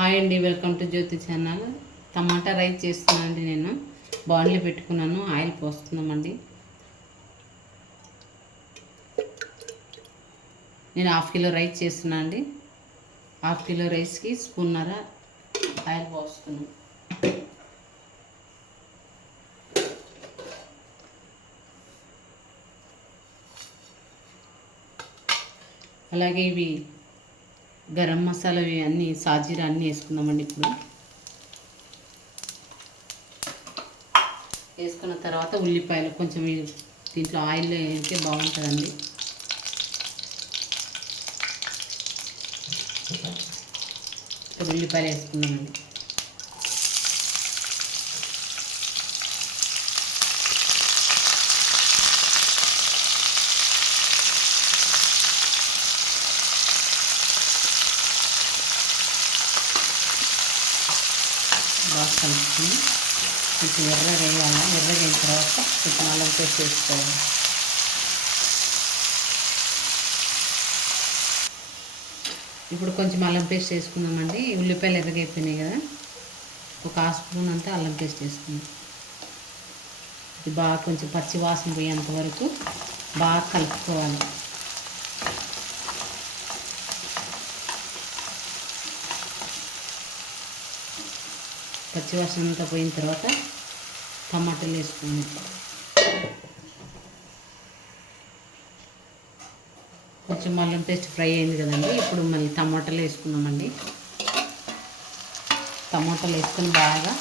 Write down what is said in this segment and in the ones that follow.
Hi అండి, welcome to Jyoti channel. Tomato rice చేస్తున్నానండి. నేను బాండ్లీ పెట్టుకున్నాను, ఆయిల్ పోస్తున్నామండి. నేను హాఫ్ కిలో రైస్ చేస్తున్నాను అండి. హాఫ్ కిలో రైస్కి స్పూన్నర ఆయిల్ పోస్తున్నాను. అలాగే ఇవి గరం మసాలా అన్నీ సాజీరా అన్నీ వేసుకుందామండి. ఇప్పుడు వేసుకున్న తర్వాత ఉల్లిపాయలు కొంచెం దీంట్లో ఆయిల్ వేస్తే బాగుంటుందండి. ఉల్లిపాయలు వేసుకుందామండి. బాగా కలుపుకొని కొంచెం ఎర్రగా వేయాలి. ఎర్రగా అయిన తర్వాత కొంచెం అల్లం పేస్ట్ వేసుకోవాలి. ఇప్పుడు కొంచెం అల్లం పేస్ట్ వేసుకుందామండి. ఉల్లిపాయలు ఎర్రగా అయిపోయినాయి కదా, ఒక హాఫ్ స్పూన్ అంతా అల్లం పేస్ట్ వేసుకుందాం. ఇది బాగా కొంచెం పచ్చి వాసన పోయేంత వరకు బాగా కలుపుకోవాలి. పచ్చివాసన అంతా పోయిన తర్వాత టమాటాలు వేసుకోండి. కొంచెం అల్లం పేస్ట్ ఫ్రై అయింది కదండి, ఇప్పుడు మళ్ళీ టమాటాలు వేసుకున్నామండి. టమాటాలు వేసుకొని బాగా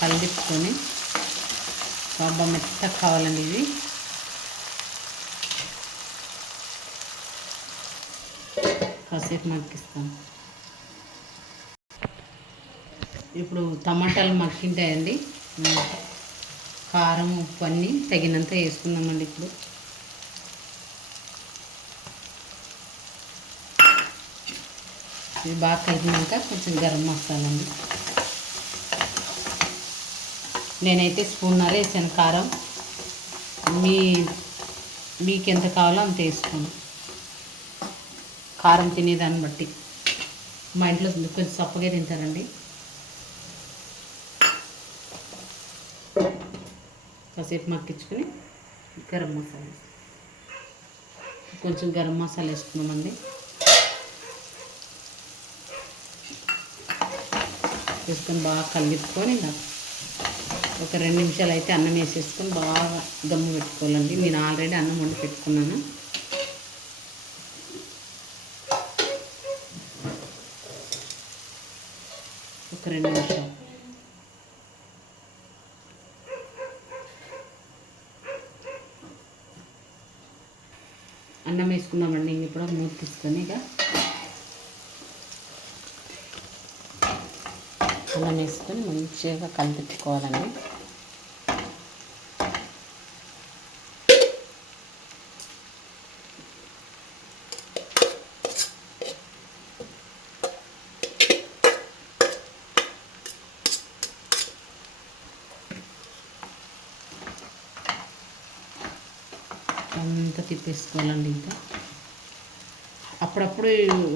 కలిపుకొని బాగా మెత్తగా కావాలండి. ఇవి కాసేపు మగ్గిస్తాం. ఇప్పుడు టమాటాలు మగ్గింటాయండి. కారం ఉప్పు అన్నీ తగినంత వేసుకున్నామండి. ఇప్పుడు ఇది బాగా కలిపినాక కొంచెం గరం మసాలా అండి. నేనైతే స్పూన్నర వేసాను కారం. మీకు ఎంత కావాలో అంత వేసుకోండి, కారం తినేదాన్ని బట్టి. మా ఇంట్లో కొంచెం సప్పగా తింటారండి. కాసేపు మగ్గించుకొని గరం మసాలా కొంచెం గరం మసాలా వేసుకున్నామండి. వేసుకొని బాగా కలుపుకొని ఒక 2 నిమిషాలు అయితే అన్నం వేసేసుకొని బాగా దమ్ము పెట్టుకోవాలండి. నేను ఆల్రెడీ అన్నం వండి పెట్టుకున్నాను. ఒక 2 నిమిషాలు అన్నం వేసుకుందామండి. ఇప్పుడు మూత తీసుకొని ఇక అన్నం వేసుకొని మంచిగా కలిపెట్టుకోవాలండి. అంతా తిప్పేసుకోవాలండి. ఇంకా అప్పుడప్పుడు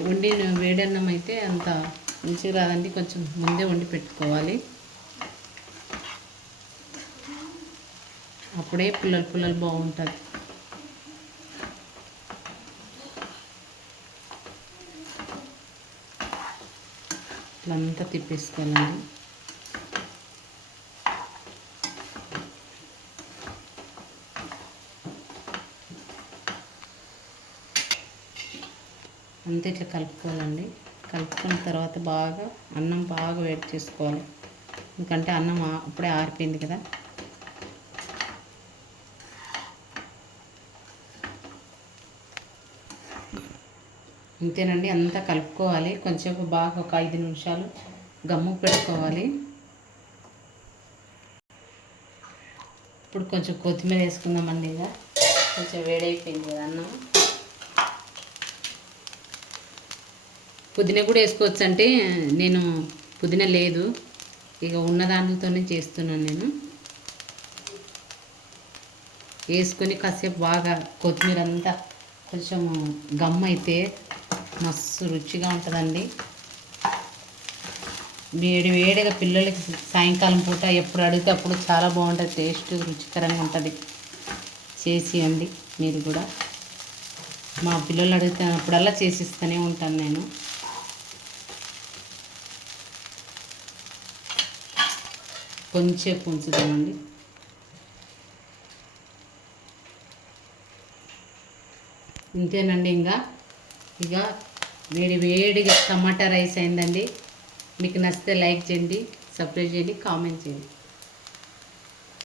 వండిన వేడన్నం అయితే అంత మంచిగా రాదండి, కొంచెం ముందే వండి పెట్టుకోవాలి. అప్పుడే పుల్లలు బాగుంటుంది. ఇట్లంతా తిప్పేసుకోవాలండి. అంతే ఇట్లా కలుపుకోవాలండి. కలుపుకున్న తర్వాత బాగా అన్నం బాగా వేడి చేసుకోవాలి. ఎందుకంటే అన్నం అప్పుడే ఆరిపోయింది కదా. అంతేనండి, అంతా కలుపుకోవాలి. కొంచెం బాగా ఒక 5 నిమిషాలు గమ్ము పెట్టుకోవాలి. ఇప్పుడు కొంచెం కొత్తిమీర వేసుకుందామండి. ఇక కొంచెం వేడైపోయింది కదా అన్నం. పుదీనా కూడా వేసుకోవచ్చు. అంటే నేను పుదీనా లేదు, ఇక ఉన్న దాంట్లోనే చేస్తున్నాను. నేను వేసుకొని కాసేపు బాగా కొత్తిమీర అంతా కొంచెం గమ్ అయితే మస్తు రుచిగా ఉంటుందండి. వేడి వేడిగా పిల్లలకి సాయంకాలం పూట ఎప్పుడు అడిగితే అప్పుడు చాలా బాగుంటుంది, టేస్ట్ రుచికరంగా ఉంటుంది. చేసియండి మీరు కూడా. మా పిల్లలు అడుగుతున్నప్పుడల్లా చేసిస్తూనే ఉంటాను నేను. కొంచెం ఉంచుదామండి. ఇంతేనండి. ఇక వేడి వేడిగా టమాటా రైస్ అయిందండి. మీకు నచ్చితే లైక్ చేయండి, సబ్స్క్రైబ్ చేయండి, కామెంట్ చేయండి.